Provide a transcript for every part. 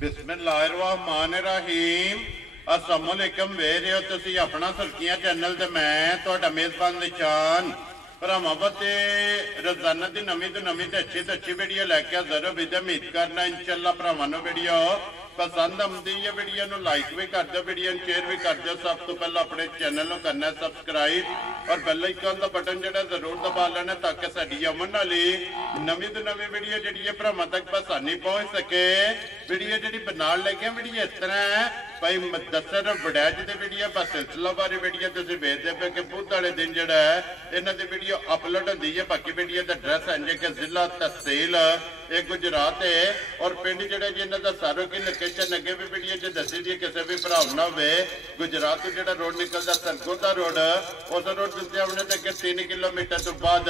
बिस्मिल्लाहिर्रहमानिर्रहीम अस्सलामुअलैकुम वेख रहे हो तुसी अपना सुर्खियां चैनल ते मैं तुहाडा मेजबान निशान भरावां वास्ते रोजाना दी नवीं तो अच्छी वीडियो लैके हाज़र हो। उम्मीद करना इंशाअल्लाह भरावां नूं वीडियो पसंद आती है। वीडियो नूं लाइक भी कर दो, वीडियो नूं शेयर भी कर दो। सब तो पहले अपने चैनल नूं करना सब्सक्राइब और बेल आइकन का बटन जो जरूर दबा लेना ताकि साडी अमन वाली नवीं तो नवीं वीडियो जी भरावां तक आसानी पहुँच सके। वीडियो जी बना लगे वीडियो इस तरह है भाई मुदस्सर वड़ैच की वीडियो बस सिलसिला बारी वीडियो तुम वेखते पे कि बुध वाले दिन जोड़ा है इन्हों की वीडियो अपलोड होती है। बाकी वीडियो का एड्रैस है कि जिला तहसील ये गुजरात है और पिंड जोड़ा जी इन्हों का सारों की लोकेशन अगे भी वीडियो च दसी दी किसी भी भरा ना हो। गुजरात तो जो रोड निकलता सरगोदा रोड उस रोड के आने अगे 3 किलोमीटर तो बाद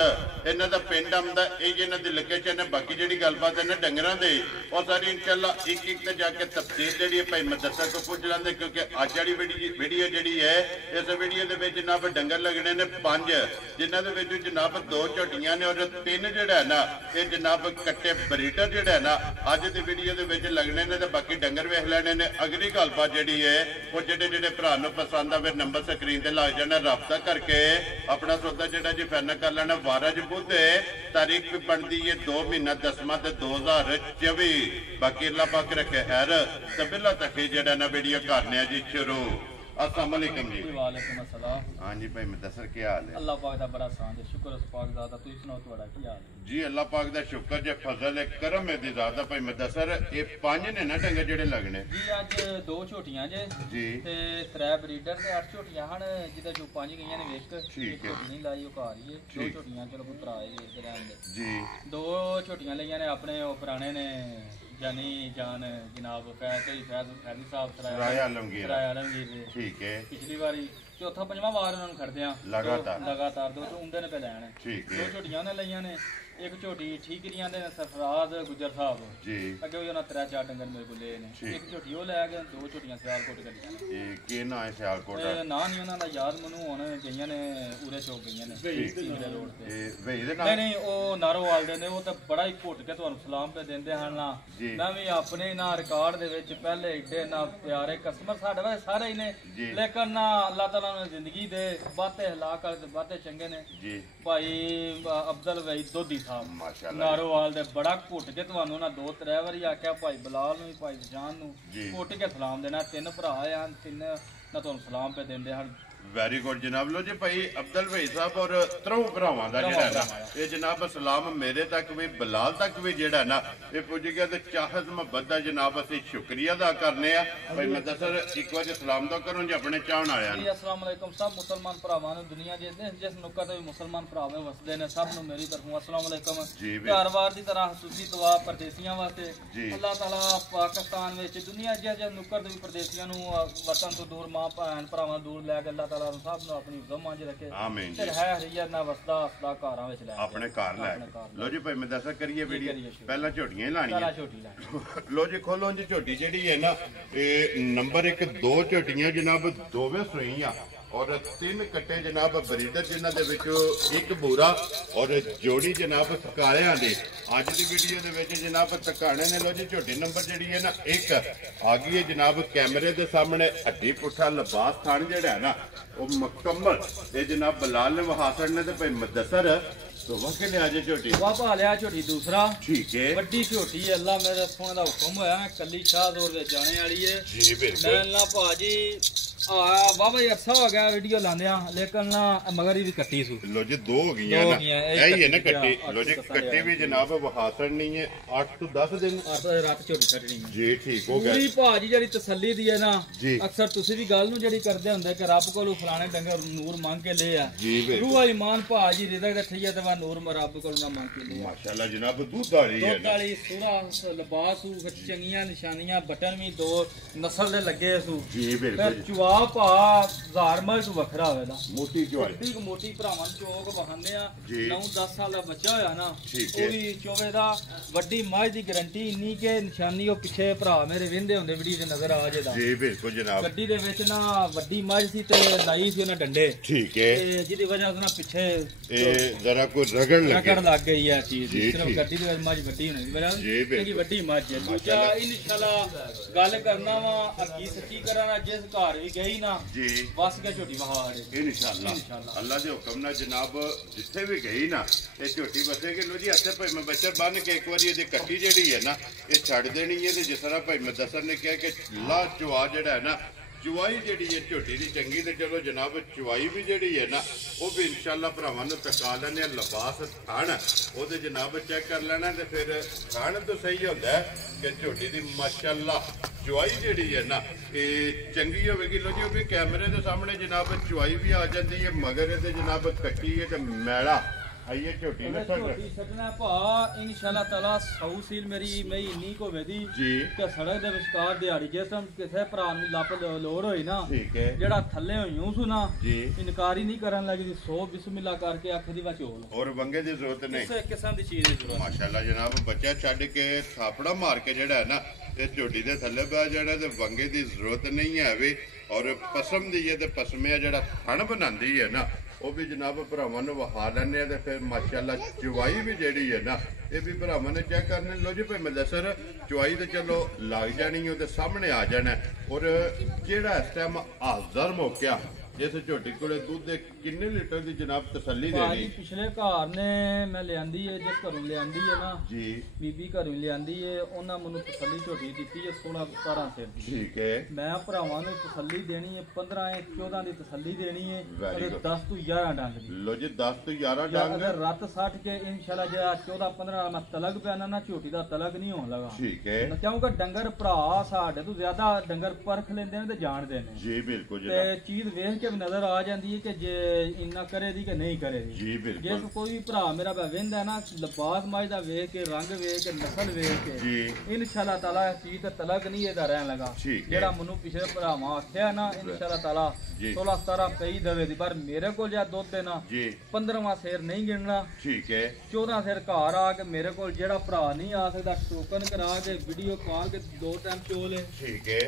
इन्हों का पिंड आता ये इन्हों की लोकेशन है। बाकी जी गलबात है डंगर की और सारी इंशाअल्लाह एक जाके तफसील जी भाई मुदस्सर को पूछ लेंगे क्योंकि अज वाली वीडियो जी है इस वीडियो के जनाब डंगर लगने ने 5 जिन्होंने जनाब 2 झोटियां ने और 3 जोड़ा है ना ये जनाब कट्टे ब्रीडर जोड़ा है ना अज की वीडियो के लगने ने तो बाकी डंगर वेख लेने ने। अगली गलबात जी है वो जोड़े भरा पसंद आए नंबर स्क्रीन पर लग जाना रबता करके अपना सौदा जोड़ा जी फाइनल कर लेना। 12 बुध तारीख भी बनती है 2 महीना 10वां 2024। बाकी अल्लाह पाक रखे खैर तो बिला तक जड़ा ना वीडियो करने जी शुरू। अस्सलाम वालेकुम जी। वालेकुम अस्सलाम। हाँ जी भाई मुदस्सर क्या हाल है? अल्लाह पाक दा बड़ा सान है, शुक्र उस पाक दा। तुसी सुनाओ तुम्हारा की हाल है? जी अल्लाह पाक दा शुक्र जे फजल है करम है दी ज़ात भाई मुदस्सर ये 5 ने ना डंगर जेड़े लगने जी। अज 2 झोटियां जे जी ते 3 ब्रीडर ते 8 झोटियां हन जिदा जो 5 गईयां ने वेख ठीक है नहीं लाई ओ घर ही है। 2 झोटियां चलो पुत्रा आए वेख रहन दे जी। 2 झोटियां लईयां ने अपने ओ पुराने ने जानी जान जनाब फैजी साहब सराया आलमगीर ठीक है। पिछली बारी चौथा पंजवां वार उन्होंने खड़दे लगातार 2 उंदे ने पे लैने 2 झोटियां ने लईयां ने। एक झोटी ठीकरियां दे सरफराज गुजर साहब जी अगे उन्होंने 3-4 डंगर मेरे को ले ने। एक झोटी वो लै गए 2 झोटियां सियालकोट गलियां ने। ये के ना है सियालकोट दा ना नहीं उन्हां दा याद मनु हुन गईयां ने उरे चौक गईयां ने रोड ते। वेई दे नाल नहीं ओ नारोवाल दे ने वो तो बड़ा ही घुट के तुहानू सलाम पे देंदे हन ना। मैं भी अपने ना रिकॉर्ड दे विच पहले एडे ना प्यारे कस्टमर साडे वाले सारे ही ने लेकिन ना अल्लाह ताला ने जिंदगी दे बातें हलाक वाले बातें चंगे ने जी। भाई अब्दुल वही दोधी नारोवाल दे बड़ा घुट के तुहानू ना 2-3 बारी आख्या भाई बिलाल नूं भाई जान नूं घुट के सलाम देना। 3 भरा आ 3 ना तुहानू सलाम पे देंदे हन। वेरी गुड जनाब। लो जी भाई अब्दुल भाई साहब और 3 भरावां दा जेड़ा ना ये जनाब सलाम मेरे तक भी बिलाल तक भी जेड़ा ना ये पुज गया ते चाहत मुहब्बत दा जनाब असीं शुक्रिया अदा करने आ। भाई मुदस्सर एक बार सलाम दा करो जी अपने चाहण आया जी। अस्सलाम वालेकुम सब मुसलमान भरावां नूं दुनिया दे जिस नुक्कड़ ते मुसलमान भरावे वसदे ने सब नूं मेरी तरफों अस्सलाम वालेकुम। हर वार दी तरह खुसूसी दुआ परदेसियां वास्ते अल्लाह ताला पाकिस्तान विच दुनिया जिस नुक्कड़ ते परदेसियां नूं वतन तो दूर मां भैन भरावां दूर लै के अल्लाह सब नु अपनी गमां च रखे आमीन जी। है हरिया ना वसदा असदा घरां विच लै अपने घर लै। लो जी भाई मुदस्सर करिए वीडियो पहला झोटियां लानी है। झोटी ला लो जी खोलो जी। झोटी जेडी है ना ये नंबर 1 2 झोटियां जनाब दोवें सुईयां और 3 कट्टे जनाब ब्रीडर जिन्हां दे विच एक बूरा और जोड़ी जनाब कालियां दे अज दी वीडियो दे विच जनाब तकाने ने। लो जी झोटी नंबर जिहड़ी है ना 1 आ गई है जनाब कैमरे दे सामने हड्डी पुठा लिबास थान जिहड़ा है ना वो मुकम्मल ये जनाब बिलाल ने वहा छड़ने ते भाई मुदस्सर तो वके ले आजे झोटी वा पा लिया झोटी दूसरा ठीक है। बड़ी झोटी है अल्लाह मेरे सोने दा हुक्म होया मैं कली शाहदौर दे जाने वाली है जी। बिल्कुल मैं ना भाजी बाबा अरसा हो गया वीडियो लांदिया लेकिन ना मगर भी कट्टी सू। लो जी 2 हो गई ना यही है ना कट्टी। लो जी कट्टी भी जनाब वहासण नहीं है 8 तो 10 दिन रात झोटी छड़नी जी। ठीक हो गया पूरी भाजी जड़ी तसल्ली दी है ना अक्सर तुसी भी गल नु जड़ी करदे हुंदे कि रब कोलों फलाने डंगर नूर मांग के ले आ जी। रूह ईमान भाजी रिज़क रखी है ते नूर रब कोलों ना मांग के ले माशाअल्लाह जनाब दूध वाली है। दूध वाली सूरा लिबास चंगियां निशानियां बटन भी 2 नस्ल दे लगे सू जी। बिल्कुल ਸੁਭਾਅ ਭਾ ਜ਼ਾਰ ਮਰ ਤੋਂ ਵੱਖਰਾ ਹੋਵੇਗਾ ਮੋਟੀ ਚੋਈ ਠੀਕ ਮੋਟੀ ਭਰਾਵਾਂ ਚੋਕ ਵਖਾਂਦੇ ਆ ਜੀ 9-10 ਸਾਲ ਦਾ ਬੱਚਾ ਹੋਇਆ ਨਾ ਠੀਕ ਉਹ ਵੀ ਚੋਵੇ ਦਾ ਵੱਡੀ ਮੱਝ ਦੀ ਗਾਰੰਟੀ ਇੰਨੀ ਕਿ ਨਿਸ਼ਾਨੀ ਉਹ ਪਿੱਛੇ ਭਰਾ ਮੇਰੇ ਵਿੰਦੇ ਹੁੰਦੇ ਵੀਡੀਓ 'ਚ ਨਜ਼ਰ ਆ ਜੇਦਾ ਜੀ ਬਿਲਕੁਲ ਜਨਾਬ ਗੱਡੀ ਦੇ ਵਿੱਚ ਨਾ ਵੱਡੀ ਮੱਝ ਸੀ ਤੇ ਲਾਈ ਸੀ ਉਹਨਾਂ ਡੰਡੇ ਠੀਕ ਹੈ ਤੇ ਜਿਹਦੀ ਵਜ੍ਹਾ ਨਾਲ ਪਿੱਛੇ ਇਹ ਜ਼ਰਾ ਕੋਈ ਰਗੜ ਲੱਗ ਗਈ ਹੈ ਚੀਜ਼ ਜੀ, ਸਿਰਫ ਠੀਕ। ਗੱਡੀ ਦੇ ਵਿੱਚ ਮੱਝ ਵੱਡੀ ਹੋਣੀ ਦੀ ਵਜ੍ਹਾ ਜੀ, ਬਿਲਕੁਲ। ਇਹਦੀ ਵੱਡੀ ਮੱਝ ਹੈ ਦੂਜਾ ਇਨਸ਼ਾਅੱਲਾ ਗੱਲ ਕਰਨਾ ਵਾ ਅੱਗੀ ਸੱਚੀ ਕਰਾਂਗਾ ਜਿਸ ਘਰ ਵੀ ਗਈ ਨਾ ਜੀ ਬਸ ਕੇ ਝੋਟੀ ਵਹਾੜੇ ਇਨਸ਼ਾਅੱਲਾ ਅੱਲਾ ਦੇ ਹੁਕਮ ਨਾਲ ਜਨਾਬ ਜਿੱਥੇ ਵੀ ਗਈ ਨਾ ਇਹ ਝੋਟੀ ਵਸੇਗੀ ਲੋ ਜੀ ਇੱਥੇ ਭਾਈ ਮੈਂ ਬੱਚਰ ਬੰਨ ਕੇ ਇੱਕ ਵਾਰੀ ਇਹਦੀ ਕੱਟੀ ਜਿਹੜੀ ਹੈ ਨਾ ਇਹ ਛੱਡ ਦੇਣੀ ਹੈ ਤੇ ਜਿਸ ਤਰ੍ਹਾਂ ਭਾਈ ਮਦਸਰ ਨੇ ਕਿਹਾ ਕਿ ਲਾ ਚੁਆ ਜਿਹੜਾ ਹੈ ਨਾ ਚੁਆਈ ਜਿਹੜੀ ਹੈ ਝੋਟੀ ਦੀ ਚੰਗੀ ਤੇ ਚਲੋ ਜਨਾਬ ਚੁਆਈ ਵੀ ਜਿਹੜੀ ਹੈ ਨਾ ਉਹ ਵੀ ਇਨਸ਼ਾਅੱਲਾ ਭਰਾਵਾਂ ਨੂੰ ਤਕਾ ਲੈਣੇ ਲਿਬਾਸ ਥਣ ਉਹਦੇ ਜਨਾਬ ਚੈੱਕ ਕਰ ਲੈਣਾ ਤੇ ਫਿਰ ਥਣ ਤੋਂ ਸਹੀ ਹੁੰਦਾ ਹੈ ਕਿ ਝੋਟੀ ਦੀ ਮਾਸ਼ਾਅੱਲਾ ਚੁਆਈ ਜਿਹੜੀ ਹੈ ਨਾ ਇਹ ਚੰਗੀ ਹੋਵੇਗੀ ਲੋ ਜੀ ਉਹ ਵੀ ਕੈਮਰੇ ਦੇ ਸਾਹਮਣੇ ਜਨਾਬ ਚੁਆਈ ਵੀ ਆ ਜਾਂਦੀ ਹੈ ਮਗਰ ਇਹਦੇ ਜਨਾਬ ਕੱਟੀ ਹੈ ਤੇ ਮੈਲਾ ਆਈਏ ਝੋਟੀ ਨੇ ਝੋਟੀ ਛੱਡਣਾ ਭਾ ਇਨਸ਼ਾਅੱਲਾ ਤਾਲਾ 100 ਸੀਲ ਮੇਰੀ ਮੈਂ ਇੰਨੀ ਕੋ ਵੇਦੀ ਜੀ ਤੇ ਸੜਕ ਦੇ ਵਿਚਕਾਰ ਦਿਹਾੜੀ ਜਿਸ ਟਾਈਮ ਕਿਸੇ ਭਰਾ ਨੂੰ ਲੱਪ ਲੋੜ ਹੋਈ ਨਾ ਠੀਕ ਹੈ ਜਿਹੜਾ ਥੱਲੇ ਹੋਈਉਂ ਸੁ ਨਾ ਜੀ ਇਨਕਾਰ ਹੀ ਨਹੀਂ ਕਰਨ ਲੱਗੀ 100 ਬਿਸਮਿਲ੍ਲਾ ਕਰਕੇ ਅੱਖ ਦੀ ਵਿੱਚ ਹੋਲ ਔਰ ਵੰਗੇ ਦੀ ਜ਼ਰੂਰਤ ਨਹੀਂ ਕਿਸੇ ਕਿਸਮ ਦੀ ਚੀਜ਼ ਦੀ ਜ਼ਰੂਰਤ ਮਾਸ਼ਾਅੱਲਾ ਜਨਾਬ ਬੱਚਾ ਛੱਡ ਕੇ ਥਾਪੜਾ ਮਾਰ ਕੇ ਜਿਹੜਾ ਹੈ ਨਾ ਇਹ ਝੋਟੀ ਦੇ ਥੱਲੇ ਬਹਿ ਜਾਣਾ ਤੇ ਵੰਗੇ ਦੀ ਜ਼ਰੂਰਤ ਨਹੀਂ ਹੈ ਵੀ ਔਰ ਪਸਮ ਦੀ ਹੈ ਤੇ ਪਸਮਿਆ ਜਿਹੜਾ ਥਣ ਬਣਾਉਂਦੀ ਹੈ ਨਾ ਉਹ ਵੀ ਜਨਾਬ ਭਰਾਵਾਂ ਨੂੰ ਵਹਾ ਲੈਣੇ ਆ ਤੇ ਫਿਰ ਮਾਸ਼ਾਅੱਲਾ ਚੁਆਈ ਵੀ ਜਿਹੜੀ ਹੈ ਨਾ ਇਹ ਵੀ ਭਰਾਵਾਂ ਨੇ ਚੈੱਕ ਕਰਨੇ ਲੋ ਜੀ ਭਾਈ ਮਦਸਰ ਚੁਆਈ ਤੇ ਚਲੋ ਲੱਗ ਜਾਣੀ ਉਹਦੇ ਸਾਹਮਣੇ ਆ ਜਾਣਾ ਔਰ ਜਿਹੜਾ ਇਸ ਟਾਈਮ ਹਾਜ਼ਰ ਮੌਕਿਆ ਜਿਸ ਝੋਟੀ ਕੋਲੇ ਦੁੱਧ ਦੇ ਕਿੰਨੇ ਲੀਟਰ ਦੀ ਜਨਾਬ ਤਸੱਲੀ ਦੇਣੀ ਪਿਛਲੇ ਘਰ ਨੇ ਮੈਂ ਲਿਆਂਦੀ ਹੈ ਜਿਸ ਘਰੋਂ ਲਿਆਂਦੀ ਹੈ ਨਾ ਜੀ ਬੀਬੀ ਘਰੋਂ ਲਿਆਂਦੀ ਹੈ ਉਹਨਾਂ ਮੈਨੂੰ ਤਸੱਲੀ ਝੋਟੀ ਦਿੱਤੀ ਹੈ 16-17 ਸਿਰ ਦੀ ਠੀਕ ਹੈ ਮੈਂ ਭਰਾਵਾਂ ਨੂੰ ਤਸੱਲੀ ਦੇਣੀ ਹੈ 15-14 ਦੀ ਤਸੱਲੀ ਦੇਣੀ ਹੈ Very ਤੇ good. 10 ਤੋਂ 11 ਡੰਗ ਦੀ ਲੋ ਜੀ 10 ਤੋਂ 11 ਜਾਂ ਡੰਗ ਅਗਰ ਰੱਤ 60 ਕੇ ਇਨਸ਼ਾਅੱਲਾ ਜਿਹੜਾ 14-15 ਮੈਂ ਤਲਕ ਪੈਣਾ ਨਾ ਝੋਟੀ ਦਾ ਤਲਕ ਨਹੀਂ ਹੋਣ ਲਗਾ ਠੀਕ ਹੈ ਕਿਉਂਕਿ ਡੰਗਰ ਭਰਾ ਸਾਡੇ ਤੋਂ ਜ਼ਿਆਦਾ ਡੰਗਰ ਪਰਖ ਲੈਂਦੇ ਨੇ ਤੇ ਜਾਣਦੇ ਨੇ ਜੀ ਬਿਲਕੁਲ ਤੇ ਜਨਾਬ ਚੀਜ਼ ਵੇਖ ਕੇ ਵੀ ਨਜ਼ਰ ਆ ਜਾਂਦੀ ਹੈ ਕਿ ਜੇ ਇੰਨਾ ਕਰੇ ਦੀ ਕਿ ਨਹੀਂ ਕਰੇ ਦੀ ਜੀ ਜੇ ਬਿਲਕੁਲ ਕੋਈ ਵੀ ਭਰਾ ਮੇਰਾ ਵਹਿੰਦਾ ਨਾ ਲਿਬਾਸ ਮੱਝ ਦਾ ਵੇਖ ਕੇ ਰੰਗ ਵੇਖ ਕੇ ਨਸਲ ਵੇਖ ਕੇ ਜੀ ਇਨਸ਼ਾਅੱਲਾ ਤਾਲਾ ਚੀਜ਼ ਤੇ ਤਲਕ ਨਹੀਂ ਇਹਦਾ ਰਹਿਣ ਲਗਾ ਠੀਕ ਹੈ। ਜਿਹੜਾ ਮੈਨੂੰ ਪਿਛਲੇ ਭਰਾਵਾਂ ਆਖਿਆ ਨਾ ਇਨਸ਼ਾਅੱਲਾ ਤਾਲਾ ਜੀ। 16-17 ਪਈ ਦਵੇ ਦੀ ਪਰ ਮੇਰੇ ਕੋਲ ਜਾਂ ਦੁੱਧ ਦੇ ਨਾ ਜੀ 15ਵਾਂ ਸਿਰ ਨਹੀਂ ਗਿਣਨਾ ਠੀਕ ਹੈ 14 ਸਿਰ ਘਰ ਆ ਕੇ ਮੇਰੇ ਕੋਲ ਜਿਹੜਾ ਭਰਾ ਨਹੀਂ ਆ ਸਕਦਾ ਟੋਕਨ ਕਰਾ ਕੇ ਵੀਡੀਓ ਕਾਲ ਕੇ 2 ਟਾਈਮ ਚੋਲੇ ਠੀਕ ਹੈ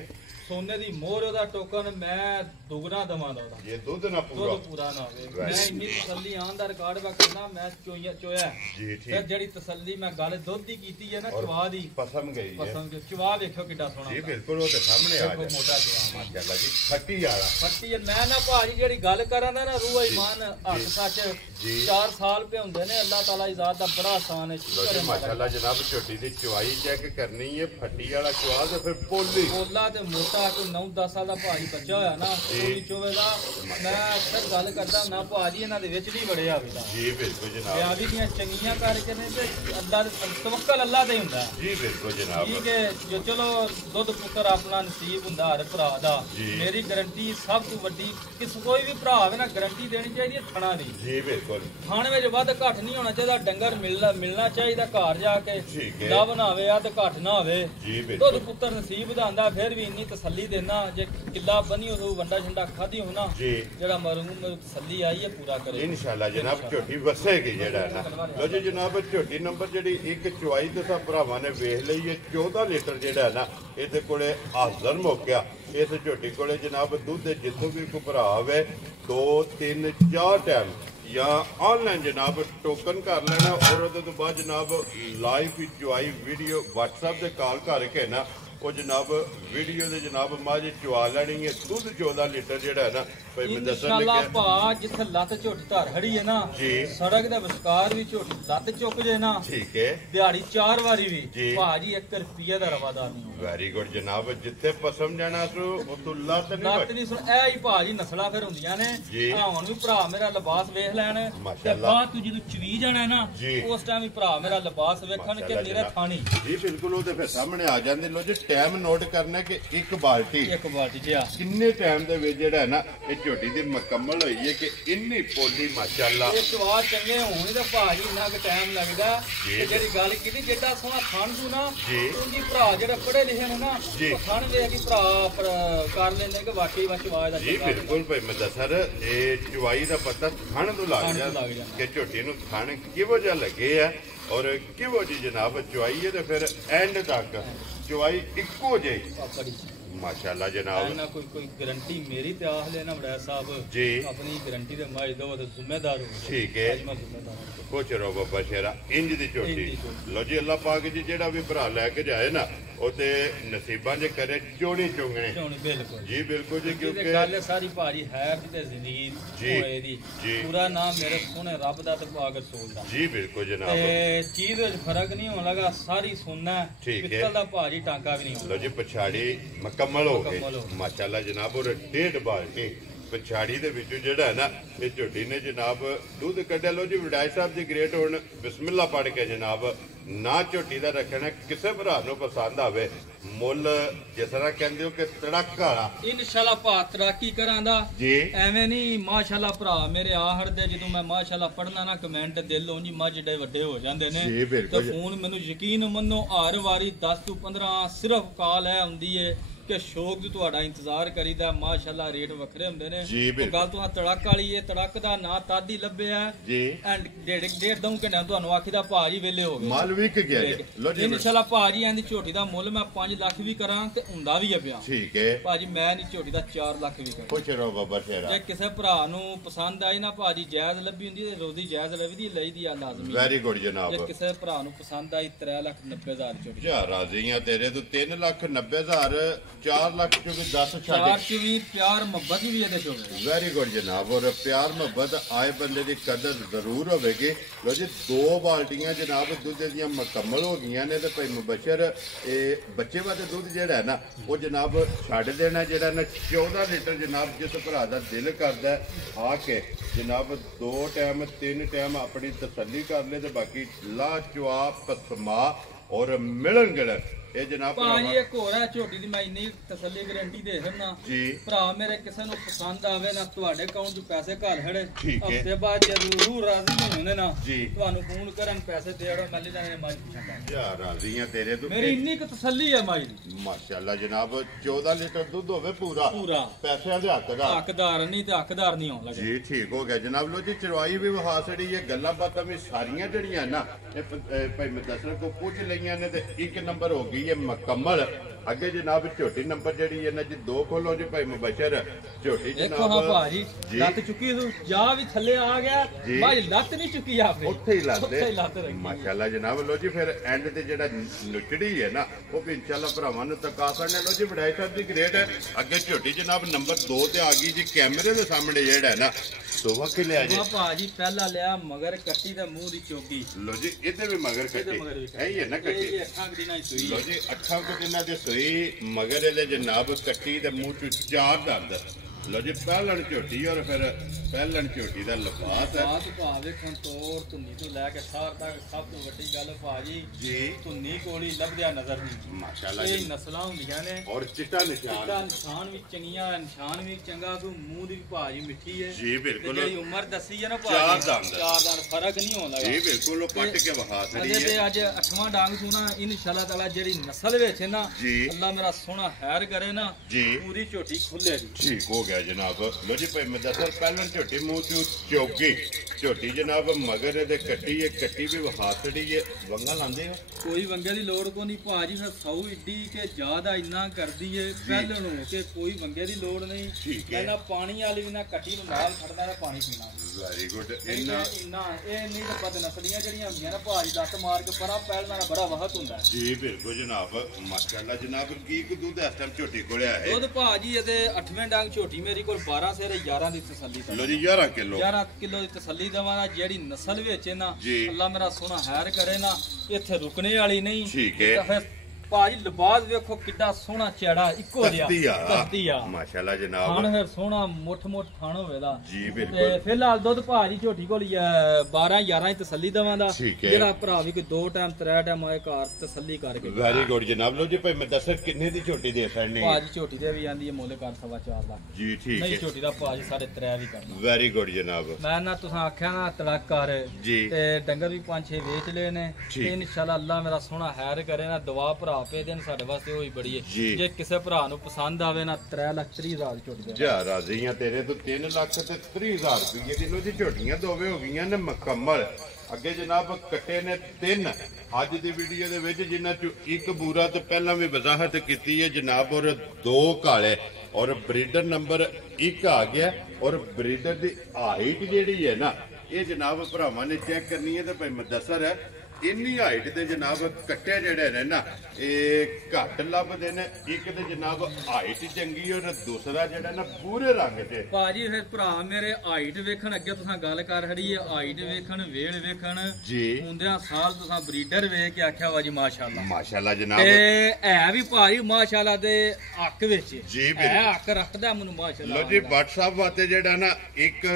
ਸੋਨੇ ਦੀ ਮੋਹਰ ਉਹਦਾ ਟੋਕਨ ਮੈਂ ਦੁਗਣਾ ਦਵਾਂਦਾ ਉਹਦਾ ਜੇ ਦੁੱਧ ਨਾ ਪੂਰਾ ਦੁੱਧ ਪੂਰਾ ਨਾ ਹੋਵੇ ਮੈਂ ਇੰਨੀ ਤਸੱਲੀ ਆਨ ਦਾ ਰਿਕਾਰਡ ਵਾ ਕਰਨਾ ਮੈਂ ਚੋਇਆ ਜੀ ਫਿਰ ਠੀਕ ਜਿਹੜੀ ਤਸੱਲੀ ਮੈਂ ਗੱਲ ਦੁੱਧ ਦੀ ਕੀਤੀ ਹੈ ਨਾ ਚਵਾ ਦੀ ਪਸੰਦ ਗਈ ਹੈ ਪਸੰਦ ਚਵਾ ਵੇਖੋ ਕਿੱਡਾ ਸੋਹਣਾ ਜੀ ਬਿਲਕੁਲ ਉਹ ਤੇ ਸਾਹਮਣੇ ਆ ਦੇਖੋ ਜਾ ਮੋਟਾ ਚਵਾ ਮਾਸ਼ਾਅੱਲਾ ਜੀ ਖੱਟੀ ਵਾਲਾ ਫੱਟੀ ਮੈਂ ਨਾ ਭਾਜੀ ਜਿਹੜੀ ਗੱਲ ਕਰਾਂ ਨਾ ਰੂਹ ਇਮਾਨ ਹੱਥ ਸੱਚ ਜੀ। 4 ਸਾਲ ਪੇ ਹੁੰਦੇ ਨੇ ਅੱਲਾਹ ਤਾਲਾ ਦੀ ਜ਼ਾਤ ਦਾ ਬੜਾ ਆਸਾਨ ਹੈ ਲੋ ਜੀ ਮਾਸ਼ਾਅੱਲਾ ਜਨਾਬ ਝੋਟੀ ਦੀ ਚੁਆਈ ਚੈੱਕ ਕਰਨੀ ਹੈ ਫੱਟੀ ਵਾਲਾ ਚੁਆ ਤੇ ਫਿਰ ਪੋਲੀ ਬੋਲਾ ਤੇ ਮੋਟਾ ਕੋਈ 9-10 ਸਾਲ ਦਾ ਭਾਜੀ ਬੱਚਾ ਹੋਇਆ ਨਾ ਉਹ ਵੀ ਚੋਵੇਗਾ ਮੈਂ ਅਕਸਰ ਗੱਲ ਕਰਦਾ ਨਾ ਭਾਜੀ ਇਹਨਾਂ ਦੇ ਵਿੱਚ ਨਹੀਂ ਵੜਿਆ ਹੋਵੇਗਾ ਜੀ ਬਿਲਕੁਲ ਜਨਾਬ ਵਿਆਹੀ ਦੀਆਂ ਚੰਗੀਆਂ ਕਰਕੇ ਨੇ ਤੇ ਅੱਲਾ ਤਵੱਕਲ ਅੱਲਾ ਤੇ ਹੁੰਦਾ ਜੀ ਬਿਲਕੁਲ ਜਨਾਬ ਠੀਕ ਹੈ ਜੋ ਚਲੋ ਦੁੱਧ ਪੁੱਤਰ ਆਪਣਾ ਨਸੀਬ ਹੁੰਦਾ ਹਰ ਭਰਾ ਦਾ ਜੀ। ਮੇਰੀ ਗਾਰੰਟੀ ਸਭ ਤੋਂ ਵੱਡੀ ਕੋਈ ਵੀ ਭਰਾ ਹੋਵੇ ਨਾ ਗਾਰੰਟੀ ਦੇਣੀ ਚਾਹੀਦੀ ਹੈ ਥਣਾ ਦੀ ਜੀ ਬਿਲਕੁਲ ਥਣ ਵਿੱਚ ਵੱਧ ਘੱਟ ਨਹੀਂ ਹੋਣਾ ਚਾਹੀਦਾ ਡੰਗਰ ਮਿਲਣਾ ਚਾਹੀਦਾ ਘਰ ਜਾ ਕੇ ਠੀਕ ਹੈ। ਲਵ ਨਾ ਹੋਵੇ ਅੱਧ ਘੱਟ ਨਾ ਹੋਵੇ ਜੀ ਦੁੱਧ ਬਿਲਕੁਲ ਪੁੱਤਰ ਨਸੀਬ ਦਾ ਹੁੰਦਾ ਫਿਰ ਵੀ ਇੰਨੀ ਤਸੱਲੀ ਦੇਣਾ ਜੇ ਕਿੱਲਾ ਬਣੀ ਉਹ ਵੰਡਾ ਛੰਡਾ ਖਾਦੀ ਹੋਣਾ ਜੀ ਜਿਹੜਾ ਮਰੂਮ ਤਸੱਲੀ ਆਈ ਹੈ ਪੂਰਾ ਕਰੇ ਇਨਸ਼ਾਅੱਲਾ ਜਨਾਬ ਝੋਟੀ ਵਸੇਗੀ ਜਿਹੜਾ ਹੈ ਨਾ ਲੋ ਜੀ ਜਨਾਬ ਝੋਟੀ ਨੰਬਰ ਜਿਹੜੀ ਇੱਕ ਚੁਆਈ ਤੇ ਸਭ ਭਰਾਵਾਂ ਨੇ ਵੇਖ ਲਈ ਹੈ 14 ਲੀਟਰ ਜਿਹੜਾ ਹੈ ਨਾ ਇਹਦੇ ਕੋਲੇ ਹਾਜ਼ਰ ਮੌਕਿਆ ਇਸ ਝੋਟੀ ਕੋਲੇ ਜਨਾਬ ਦੁੱਧ ਦੇ ਜਿੱਥੋਂ ਵੀ ਕੋਈ ਭਰਾ ਆਵੇ 2 3 4 ਟਾਈਮ ਜਾਂ ਆਨਲਾਈਨ ਜਨਾਬ ਟੋਕਨ ਕਰ ਲੈਣਾ ਔਰ ਉਹਦੇ ਤੋਂ ਬਾਅਦ ਜਨਾਬ ਲਾਈਵ ਚੁਆਈ ਵੀਡੀਓ WhatsApp ਤੇ ਕਾਲ ਕਰਕੇ ਨਾ ਉਹ ਜਨਾਬ ਵੀਡੀਓ ਦੇ ਜਨਾਬ ਮਾਝ ਚੁਆ ਲੈਣੀ ਹੈ ਦੁੱਧ 14 ਲੀਟਰ ਜਿਹੜਾ ਹੈ ਨਾ ਭਾਈ ਮੈਂ ਦੱਸਣ ਇਨਸ਼ਾਅੱਲਾ ਲੱਗਿਆ ਭਾ ਜਿੱਥੇ ਲੱਤ ਝੋਟੀ ਧਰ ਖੜੀ ਹੈ ਨਾ ਜੀ। ਸੜਕ ਦੇ ਵਿਚਕਾਰ ਵੀ ਝੋਟੀ ਲੱਤ ਚੁੱਕ ਜੇ ਨਾ ਠੀਕ ਹੈ ਦਿਹਾੜੀ 4 ਵਾਰੀ ਵੀ ਜੀ। ਭਾਜੀ 1 ਰੁਪਿਆ ਦਾ ਰਵਾਦਾਰ ਨਹੀਂ ਹੋਊਗਾ। ਵੈਰੀ ਗੁੱਡ ਜਨਾਬ ਜਿੱਥੇ ਪਸਮ ਜਾਣਾ ਸੋ ਉਤੋਂ ਲੱਤ ਨਹੀਂ ਲੱਤ ਨਹੀਂ ਸੁਣ ਇਹ ਹੀ ਭਾਜੀ ਨਸਲਾਂ ਫਿਰ ਹੁੰਦੀਆਂ ਨੇ ਜੀ। ਹੁਣ ਵੀ ਭਰਾ ਮੇਰਾ ਲਿਬਾਸ ਵੇਖ ਲੈਣ ਤੇ ਮਾਸ਼ਾਅੱਲਾ। ਬਾਅਦ ਤੂੰ ਜਦੋਂ ਚਵੀ ਜਾਣਾ ਨਾ ਜੀ। ਉਸ ਟਾਈਮ ਵੀ ਭਰਾ ਮੇਰਾ ਲਿਬਾਸ ਵੇਖਣ ਕਿ ਮਾਸ਼ਾਅੱਲਾ ਮੇਰੇ ਜਨਾਬ। ਥਾਣੀ ਜੀ ਬਿਲਕੁਲ ਉਹ ਤੇ ਫਿਰ ਸਾਹਮਣੇ ਆ ਜਾਂਦੇ ਲੋ ਜੀ ਟਾਈਮ ਨੋਟ ਕਰਨਾ ਕਿ ਇੱਕ ਬਾਲਟੀ ਜੀ ਆ ਕਿੰਨੇ ਟਾਈਮ ਦੇ ਵਿੱਚ ਜਿਹੜਾ ਹੈ ਨਾ ਇਹ ਝੋਟੀ ਦੀ ਮੁਕੰਮਲ ਹੋਈ ਹੈ ਕਿ ਇੰਨੀ ਪੋਲੀ ਮਾਸ਼ਾਅੱਲਾ। ਇਹ ਸਵਾਦ ਚੰਗੇ ਹੋਣੇ ਤਾਂ ਭਾਜੀ ਇੰਨਾ ਕੁ ਟਾਈਮ ਲੱਗਦਾ। ਤੇ ਜਿਹੜੀ ਗੱਲ ਕੀਤੀ ਜਿੱਡਾ ਸੋਹਣਾ ਥਣ ਦੂ ਨਾ ਉਹਦੀ ਭਰਾ ਜਿਹੜੇ ਪੜ੍ਹੇ ਲਿਖੇ ਨੇ ਨਾ ਉਹ ਥਣ ਦੇ ਕਿ ਭਰਾ ਕਰ ਲੈਂਦੇ ਕਿ ਵਾਕਈ ਵਿੱਚ ਆਵਾਜ਼ ਦਾ ਜੀ ਬਿਲਕੁਲ ਭਾਈ ਮੁਦੱਸਰ ਇਹ ਚਵਾਈ ਦਾ ਪਤਾ ਥਣ ਨੂੰ ਲੱਗ ਜਾਂਦਾ ਕਿ ਝੋਟੀ ਨੂੰ ਥਣ ਕਿਹੋ ਜਿਹਾ ਲੱਗੇ ਆ ਔਰ ਕਿਹੋ ਜਿਹੀ ਜਨਾਬ ਚਵਾਈ ਹੈ ਤੇ ਫਿਰ ਐਂਡ ਤੱਕ ਚਵਾਈ ਇੱਕੋ ਜਿਹੀ ਮਾਸ਼ਾਅੱਲਾ ਜਨਾਬ। ਨਾ ਕੋਈ ਗਾਰੰਟੀ ਮੇਰੀ ਤੇ ਆਖ ਲੈਣਾ ਵੜਾ ਸਾਹਿਬ ਜੀ ਆਪਣੀ ਗਾਰੰਟੀ ਦੇ ਮਾਜ ਦੋ ਤੇ ਜ਼ਿੰਮੇਦਾਰ ਹੋ। ਠੀਕ ਹੈ ਕੁਛ ਰੋ ਬਾਬਾ ਸ਼ੇਰਾ ਇੰਜ ਦੀ ਝੋਟੀ ਲੋ ਜੀ ਅੱਲਾਹ ਪਾਕ ਜੀ ਜਿਹੜਾ ਵੀ ਭਰਾ ਲੈ ਕੇ ਜਾਏ ਨਾ ਉਹ ਤੇ ਨਸੀਬਾਂ ਜੇ ਕਰੇ ਚੋਣੀ ਚੁੰਗਣੇ ਬਿਲਕੁਲ ਜੀ ਬਿਲਕੁਲ ਜੀ ਕਿਉਂਕਿ ਗੱਲ ਸਾਰੀ ਭਾਰੀ ਹੈ ਤੇ ਜ਼ਿੰਦਗੀ ਹੋਏ ਦੀ ਪੂਰਾ ਨਾਮ ਮੇਰੇ ਸੋਹਣੇ ਰੱਬ ਦਾ ਤੇ ਪਾਕ ਰਸੂਲ ਦਾ ਜੀ ਬਿਲਕੁਲ ਜਨਾਬ। ਤੇ ਚੀਜ਼ ਵਿੱਚ ਫਰਕ ਨਹੀਂ ਹੋਣ ਲੱਗਾ ਸਾਰੀ ਸੁਣਨਾ ਪਿੱਤਲ ਦਾ ਭਾਜੀ ਟਾਂਕਾ ਵੀ ਨਹੀਂ। ਲੋ ਜੀ ਪਛਾੜੀ ਮੁਕੰਮਲ ਹੋ ਗਈ ਮਾਸ਼ਾਅੱਲਾ ਜਨਾਬ। ਔਰ 1.5 ਬਾਲਟੀ ਪਛਾੜੀ ਦੇ ਵਿੱਚੋਂ ਜਿਹੜਾ ਹੈ ਨਾ ਇਹ ਝੋਟੀ ਨੇ ਜਨਾਬ ਦੁੱਧ ਕੱਢਿਆ। ਲੋ ਜੀ ਵਡਾਈ ਸਾਹਿਬ ਦੀ ਗ੍ਰੇਟ ਹੁਣ ਬਿਸਮਿਲ੍ਲਾ ਪੜ ਕੇ ਜਨਾਬ ਨਾ ਝੋਟੀ ਦਾ ਰੱਖਣਾ ਕਿਸੇ ਭਰਾ ਨੂੰ ਪਸੰਦ ਆਵੇ ਮੁੱਲ ਜਿਸ ਤਰ੍ਹਾਂ ਕਹਿੰਦੇ ਹੋ ਕਿ ਤੜਕ ਵਾਲਾ ਇਨਸ਼ਾਅੱਲਾ ਭਾ ਤੜਾਕੀ ਕਰਾਂਦਾ ਜੀ ਐਵੇਂ ਨਹੀਂ ਮਾਸ਼ਾਅੱਲਾ ਭਰਾ ਮੇਰੇ ਆਹੜ ਦੇ ਜਦੋਂ ਮੈਂ ਮਾਸ਼ਾਅੱਲਾ ਪੜਨਾ ਨਾ ਕਮੈਂਟ ਦਿਲ ਉਂਝ ਮੱਝ ਡੇ ਵੱਡੇ ਹੋ ਜਾਂਦੇ ਨੇ ਤੇ ਫੋਨ ਮੈਨੂੰ ਯਕੀਨ ਮੰਨੋ ਹਰ ਵਾਰੀ 10 ਤੋਂ 15 ਸਿਰਫ ਕਾਲ ਹੈ ਹੁੰਦੀ ਏ ਕਿ ਸ਼ੌਕ ਤੋਂ ਤੁਹਾਡਾ ਇੰਤਜ਼ਾਰ ਕਰੀਦਾ ਮਾਸ਼ਾਅੱਲਾ ਰੇਟ ਵੱਖਰੇ ਹੁੰਦੇ ਨੇ। ਉਹ ਗੱਲ ਤੋਂ ਤੜਕ ਵਾਲੀ ਇਹ ਤੜਕ ਦਾ ਨਾ ਤਾਦੀ ਲੱਭਿਆ ਜੀ ਐਂਡ ਡੇਢ ਦਊਂ ਘੰਟੇ ਤੁਹਾਨੂੰ ਆਖੀਦਾ ਭਾਜੀ ਵੇਲੇ ਹੋ ਗਏ ਮਾਲ ਵਿਕ ਗਿਆ ਲੋ ਜੀ ਇਨਸ਼ਾਅੱਲਾ ਭਾਜੀ ਐਂਦੀ ਝੋਟੀ ਦਾ ਮੁੱਲ ਮੈਂ 5 ਲੱਖ ਵੀ ਕਰਾਂ ਤੇ ਹੁੰਦਾ ਵੀ ਆ ਪਿਆ। ਠੀਕ ਹੈ ਭਾਜੀ ਮੈਂ ਨਹੀਂ ਝੋਟੀ ਦਾ 4 ਲੱਖ ਵੀ ਕਰਾਂ। ਖੁਸ਼ ਰਹੋ ਬਾਬਾ ਸ਼ੇਰਾ। ਜੇ ਕਿਸੇ ਭਰਾ ਨੂੰ ਪਸੰਦ ਆਈ ਨਾ ਭਾਜੀ ਜਾਇਜ਼ ਲੱਭੀ ਹੁੰਦੀ ਤੇ ਰੋਜ਼ੀ ਜਾਇਜ਼ ਲੱਭਦੀ ਲਈਦੀ ਆ ਲਾਜ਼ਮੀ। ਵੈਰੀ ਗੁੱਡ ਜਨਾਬ। ਜੇ ਕਿਸੇ ਭਰਾ ਨੂੰ ਪਸੰਦ ਆਈ 3,90,000 ਝੋਟੀ ਜਾ ਰਾਜ਼ੀਆਂ ਤੇਰੇ ਤੋਂ 3,90,000 4 ਲੱਖ ਚ ਵੀ 10 ਛੱਡ 4 ਚ ਵੀ ਪਿਆਰ ਮੁਹੱਬਤ ਵੀ ਇਹਦੇ ਚ ਹੋਵੇ। ਵੈਰੀ ਗੁੱਡ ਜਨਾਬ। ਔਰ ਪਿਆਰ ਮੁਹੱਬਤ ਆਏ ਬੰਦੇ ਦੀ ਕਦਰ ਜ਼ਰੂਰ ਹੋਵੇਗੀ। ਲੋ ਜੀ 2 ਬਾਲਟੀਆਂ ਜਨਾਬ ਦੁੱਧ ਦੀਆਂ ਮੁਕੰਮਲ ਹੋ ਗਈਆਂ ਨੇ ਤੇ ਭਾਈ ਮੁਬਸ਼ਰ ਇਹ ਬੱਚੇ ਵਾਲੇ ਦੁੱਧ ਜਿਹੜਾ ਹੈ ਨਾ ਉਹ ਜਨਾਬ ਛੱਡ ਦੇਣਾ ਜਿਹੜਾ ਨਾ 14 ਲੀਟਰ ਜਨਾਬ ਜਿਸ ਭਰਾ ਦਾ ਦਿਲ ਕਰਦਾ ਆ ਕੇ ਜਨਾਬ 2 ਟਾਈਮ 3 ਟਾਈਮ ਆਪਣੀ ਤਸੱਲੀ ਕਰ ਲੈ ਤੇ ਬਾਕੀ ਲਾ ਚਵਾ ਪਸਮਾ ਔਰ ਮਿਲਣ ਗਿਲਣ ਇਹ ਜਨਾਬ ਭਾਜੀ ਇੱਕ ਹੋਰ ਹੈ ਝੋਟੀ ਦੀ ਮੈਂ ਇੰਨੀ ਤਸੱਲੀ ਗਾਰੰਟੀ ਦੇ ਦਿੰਦਾ ਜੀ ਭਰਾ ਮੇਰੇ ਕਿਸੇ ਨੂੰ ਪਸੰਦ ਆਵੇ ਨਾ ਤੁਹਾਡੇ ਅਕਾਊਂਟ 'ਚ ਪੈਸੇ ਘਰ ਖੜੇ ਹਫਤੇ ਬਾਅਦ ਜ਼ਰੂਰ ਰਾਜ਼ੀ ਹੋਣੇ ਨਾ ਤੁਹਾਨੂੰ ਫੋਨ ਕਰਨ ਪੈਸੇ ਦੇੜੋ ਮੈਂ ਲੈ ਜਾਣੇ ਮਾਜ ਪੁੱਛਾਂਗਾ ਯਾਰ ਰਾਜ਼ੀਆਂ ਤੇਰੇ ਤੋਂ ਮੇਰੀ ਇੰਨੀ ਕੁ ਤਸੱਲੀ ਹੈ ਮਾਈ ਦੀ ਮਾਸ਼ਾਅੱਲਾ ਜਨਾਬ 14 ਲੀਟਰ ਦੁੱਧ ਹੋਵੇ ਪੂਰਾ ਪੈਸਿਆਂ ਦੇ ਹੱਕ ਦਾ ਹੱਕਦਾਰ ਨਹੀਂ ਤੇ ਹੱਕਦਾਰ ਨਹੀਂ ਹੋਣ ਲੱਗਾ ਜੀ ਠੀਕ ਹੋ ਗਿਆ ਜਨਾਬ। ਲੋ ਜੀ ਚਰਵਾਈ ਵੀ ਵਹਾ ਛੜੀ ਇਹ ਗੱਲਾਂ ਬਾਤਾਂ ਵੀ ਸਾਰੀਆਂ ਜਿਹੜੀਆਂ ਨਾ ਇਹ ਭਾਈ ਮੁਦੱਸਰ ਕੋ ਪੁੱਛ ਲਈਆਂ ਨੇ ਤੇ 1 ਨੰਬਰ ਹੋ ਗਈ ਇਹ ਮੁਕੰਮਲ। ਅੱਗੇ ਜਨਾਬ ਝੋਟੀ ਨੰਬਰ ਜਿਹੜੀ ਇਹਨਾਂ ਚ 2 ਖੋਲੋ ਜੀ ਭਾਈ ਮੁਬਸ਼ਰ ਝੋਟੀ ਜਨਾਬ ਭਾਜੀ ਲੱਤ ਚੁੱਕੀ ਜਾ ਵੀ ਥੱਲੇ ਆ ਗਿਆ ਭਾਈ ਲੱਤ ਨਹੀਂ ਚੁੱਕੀ ਆਪੇ ਉੱਥੇ ਹੀ ਲੱਤ ਮਾਸ਼ਾਅੱਲਾ ਜਨਾਬ। ਲੋ ਜੀ ਫਿਰ ਐਂਡ ਤੇ ਜਿਹੜਾ ਨੁਚੜੀ ਹੈ ਨਾ ਉਹ ਵੀ ਇਨਸ਼ਾਅੱਲਾ ਭਰਾਵਾਂ ਨੂੰ ਤਕਾ ਕਰਨੇ। ਲੋ ਜੀ ਵਡਾਈ ਸਾਹਿਬ ਦੀ ਗ੍ਰੇਟ ਹੈ ਅੱਗੇ ਝੋਟੀ ਜਨਾਬ ਨੰਬਰ 2 ਤੇ ਆ ਗਈ ਜੀ ਕੈਮਰੇ ਦੇ ਸਾਹਮਣੇ ਜਿਹੜਾ ਹੈ ਨਾ ਸੋਵਾ ਕਿ ਲਿਆ ਜੀ ਭਾਜੀ ਪਹਿਲਾ ਲਿਆ ਮਗਰ ਕੱਟੀ ਤੇ ਮੂੰਹ ਦੀ ਚੋਕੀ। ਲੋ ਜੀ ਇਹਦੇ ਵੀ ਮਗਰ ਕੱਟੀ ਹੈ ਹੀ ਹੈ ਨਾ ਕੱਟੀ ਅੱਖਾਂ ਕਿੰਨਾ ਹੀ ਸੂਈ। ਲੋ ਜੀ ਅੱਖਾਂ ਕੋ ਕਿੰਨਾ ਦੇ ਸੂਈ ਮਗਰ ਇਹਦੇ ਜਨਾਬ ਕੱਟੀ ਤੇ ਮੂੰਹ ਚ 4 ਦੰਦ। ਲੋ ਜੀ ਪਹਿਲਣ ਝੋਟੀ ਔਰ ਫਿਰ ਪਹਿਲਣ ਝੋਟੀ ਦਾ ਲਿਬਾਸ ਹੈ ਭਾਅ ਵੇਖਣ ਤੋੜ ਧੁੰਨੀ ਤੋਂ ਲੈ ਕੇ ਸਾਰ ਤੱਕ ਸਭ ਤੋਂ ਵੱਡੀ ਗੱਲ ਭਾਜੀ ਜੀ ਧੁੰਨੀ ਕੋਲੀ ਲੱਭਦਿਆ ਨਜ਼ਰ ਨਹੀਂ ਮਾਸ਼ਾਅੱਲਾ। ਇਹ ਨਸਲਾਂ ਹੁੰਦੀਆਂ ਨੇ ਔਰ ਚਿੱਟਾ ਨਿਸ਼ਾਨ ਵੀ ਚੰਗੀਆਂ ਨਿਸ਼ਾਨ ਵੀ ਚੰਗਾ ਕੋਈ ਮੂੰਹ ਦੀ ਭਾਜੀ ਮਿੱਠੀ ਹੈ ਜੀ ਬਿਲਕੁਲ। ਜਿਹੜੀ ਉਮਰ ਦੱਸੀ ਹੈ ਨਾ ਭਾਜੀ 4 ਦੰਦ ਫਰਕ ਨਹੀਂ ਹੋਣ ਲੱਗਾ ਜੀ ਬਿਲਕੁਲ। ਉਹ ਪੱਟ ਕੇ ਵਹਾ ਛੜੀ ਹੈ ਤੇ ਅੱਜ 8ਵਾਂ ਡਾਂਗ ਸੋਣਾ ਇਨਸ਼ਾਅੱਲਾ ਤਾਲਾ ਜਿਹੜੀ ਨਸਲ ਵਿੱਚ ਹੈ ਨਾ ਅੱਲਾ ਮੇਰਾ ਸੋਹਣਾ ਹੈਰ ਕਰੇ ਨਾ ਪੂਰੀ ਝੋਟੀ ਖੁੱਲੇ ਜੀ ਠੀਕ ਹੋ ਗਿਆ ਜਨਾਬ। ਲੋ ਜੀ ਭਾਈ ਮੁਦੱਸਰ ਪਹਿਲਾਂ ਝੋਟੀ ਮੂੰਹ ਤੋਂ ਚੌਕੀ ਝੋਟੀ ਜਨਾਬ ਮਗਰ ਇਹਦੇ ਕੱਟੀ ਹੈ ਕੱਟੀ ਵੀ ਵਹਾ ਛੜੀ ਹੈ। ਵੰਗਾ ਲਾਉਂਦੇ ਹੋ ਕੋਈ ਵੰਗੇ ਦੀ ਲੋੜ ਕੋ ਨਹੀਂ ਭਾਜੀ ਫਿਰ ਸੌ ਇੱਡੀ ਕਿ ਜ਼ਿਆਦਾ ਇੰਨਾ ਕਰਦੀ ਹੈ ਪਹਿਲਾਂ ਨੂੰ ਕਿ ਕੋਈ ਵੰਗੇ ਦੀ ਲੋੜ ਨਹੀਂ। ਪਹਿਲਾਂ ਪਾਣੀ ਵਾਲੀ ਵੀ ਨਾ ਕੱਟੀ ਨੂੰ ਨਾਲ ਖੜਦਾ ਨਾ ਪਾਣੀ ਪੀਣਾ। Very good. ਇੰਨਾ ਇਹ ਨਹੀਂ ਤਾਂ ਬਦ ਨਸਲੀਆਂ ਜਿਹੜੀਆਂ ਹੁੰਦੀਆਂ ਨਾ ਭਾਜੀ ਲੱਤ ਮਾਰ ਕੇ ਪਰਾਂ ਪਹਿਲਾਂ ਨਾਲ ਬੜਾ ਵਹਤ ਹੁੰਦਾ ਜੀ ਬਿਲਕੁਲ ਜਨਾਬ ਮਾਸ਼ਾਅੱਲਾ। ਜਨਾਬ ਕੀ ਦੁੱਧ ਇਸ ਟਾਈਮ ਝੋਟੀ ਕੋਲ ਆ ਦੁੱਧ ਭਾਜੀ ਇਹਦੇ 8ਵੇਂ ਡੰਗ ਝੋਟੀ ਮੇਰੀ ਕੋਲ 12 ਸੇਰੇ 11 ਦੀ ਤਸੱਲੀ ਲੋ ਜੀ 11 ਕਿਲੋ ਦੀ ਤਸੱਲੀ ਦਵਾਂ ਜਿਹੜੀ ਨਸਲ ਵਿੱਚ ਨਾ ਅੱਲਾ ਮੇਰਾ ਸੋਹਣਾ ਹੈਰ ਕਰੇ ਨਾ ਇੱਥੇ ਰੁਕਣੇ ਵਾਲੀ ਨਹੀਂ ਠੀਕ ਹੈ। ਭਾਜੀ ਲਿਬਾਸ ਵੇਖੋ ਕਿੱਡਾ ਸੋਹਣਾ ਚਿਹੜਾ ਇੱਕੋ ਜਿਹਾ ਕਸਤੀਆ ਮਾਸ਼ਾਅੱਲਾ ਜਨਾਬ ਖਾਣ ਫਿਰ ਸੋਹਣਾ ਮੁੱਠ ਥਾਣ ਹੋਵੇਦਾ ਜੀ ਤੇ ਬਿਲਕੁਲ ਫਿਲਹਾਲ ਦੁੱਧ ਭਾਜੀ ਝੋਟੀ ਕੋਲ 12 11 ਹੀ ਤਸੱਲੀ ਦਵਾਂਦਾ ਜਿਹੜਾ ਭਰਾ ਵੀ ਕੋਈ 2 ਟਾਈਮ 3 ਟਾਈਮ ਆਏ ਘਰ ਤਸੱਲੀ ਕਰਕੇ ਵੈਰੀ ਗੁੱਡ ਜਨਾਬ। ਲੋ ਜੀ ਭਾਈ ਮੈਂ ਦੱਸਾਂ ਕਿੰਨੇ ਦੀ ਝੋਟੀ ਦੇ ਸੜਨੀ ਭਾਜੀ ਝੋਟੀ ਦੇ ਵੀ ਆਂਦੀ ਹੈ ਮੁੱਲ ਕਰ 4.5 ਲੱਖ ਜੀ ਠੀਕ ਹੈ ਨਹੀਂ ਝੋਟੀ ਦਾ ਭਾਜੀ 3.5 ਵੀ ਕਰਨਾ ਵੈਰੀ ਗੁੱਡ ਜਨਾਬ। ਮੈਂ ਨਾ ਤੁਸੀਂ ਆਖਿਆ ਨਾ ਤੜਕ ਕਰ ਜੀ ਤੇ ਡੰਗਰ ਵੀ 5-6 ਵੇਚ ਲਏ ਨੇ ਤੇ ਇਨਸ਼ਾਅੱਲਾ ਅੱਲਾ ਮੇਰਾ ਸੋਹਣਾ ਹੈਰ ਕਰੇ ਨਾ ਦੁਆ ਭਰਾ ਪੇ ਦੇਣ ਸਾਡੇ ਵਾਸਤੇ ਹੋਈ ਬੜੀ ਹੈ ਜੇ ਕਿਸੇ ਭਰਾ ਨੂੰ ਪਸੰਦ ਆਵੇ ਨਾ 3,30,000 ਦੀ ਝੋਟੀ ਦੇ ਜਾ ਰਾਜ਼ੀਆਂ ਤੇਰੇ ਤੋਂ 3 ਲੱਖ ਤੇ 30,000 ਰੁਪਏ ਦੀ ਲੋ ਜੀ ਝੋਟੀਆਂ ਦੋਵੇਂ ਹੋ ਗਈਆਂ ਨੇ ਮੁਕੰਮਲ। ਅੱਗੇ ਜਨਾਬ ਕੱਟੇ ਨੇ 3 ਅੱਜ ਦੀ ਵੀਡੀਓ ਦੇ ਵਿੱਚ ਜਿਨ੍ਹਾਂ ਚੋਂ ਇੱਕ ਬੂਰਾ ਤੇ ਪਹਿਲਾਂ ਵੀ ਵਜ਼ਾਹਤ ਕੀਤੀ ਹੈ ਜਨਾਬ ਔਰ 2 ਕਾਲੇ ਔਰ ਬਰੀਡਰ ਨੰਬਰ 1 ਆ ਗਿਆ ਔਰ ਬਰੀਡਰ ਦੀ ਹਾਈਟ ਜਿਹੜੀ ਹੈ ਨਾ ਇਹ ਜਨਾਬ ਭਰਾਵਾਂ ਨੇ ਚੈੱਕ ਕਰਨੀ ਹੈ ਤੇ ਭਾਈ ਮੁਦੱਸਰ ਹੈ ਇੰਨੀ ਹਾਈਟ ਤੇ ਜਨਾਬ ਕੱਟੇ ਜਿਹੜੇ ਨੇ ਨਾ ਇਹ ਘੱਟ ਲੱਭਦੇ ਨੇ। ਇੱਕ ਤੇ ਜਨਾਬ ਹਾਈਟ ਚੰਗੀ ਔਰ ਦੂਸਰਾ ਜਿਹੜਾ ਨਾ ਪੂਰੇ ਰੰਗ ਤੇ ਭਾਜੀ ਫਿਰ ਭਰਾ ਮੇਰੇ ਹਾਈਟ ਵੇਖਣ ਅੱਗੇ ਤੁਸੀਂ ਗੱਲ ਕਰ ਖੜੀ ਹੈ ਹਾਈਟ ਵੇਖਣ ਵੇਲ ਵੇਖਣ ਜੀ ਹੁੰਦਿਆਂ ਸਾਲ ਤੁਸੀਂ ਬਰੀਡਰ ਵੇਖ ਕੇ ਆਖਿਆ ਵਾ ਜੀ ਮਾਸ਼ਾਅੱਲਾ ਮਾਸ਼ਾਅੱਲਾ ਜਨਾਬ ਤੇ ਹੈ ਵੀ ਭਾਜੀ ਮਾਸ਼ਾਅੱਲਾ ਦੇ ਹੱਕ ਵਿੱਚ ਜੀ ਹੈ ਹੱਕ ਰੱਖਦਾ ਮੈਨੂੰ ਮਾਸ਼ਾਅੱਲਾ। ਲੋ ਜੀ WhatsApp ਵਾਤੇ ਜਿਹੜਾ ਨਾ ਇੱਕ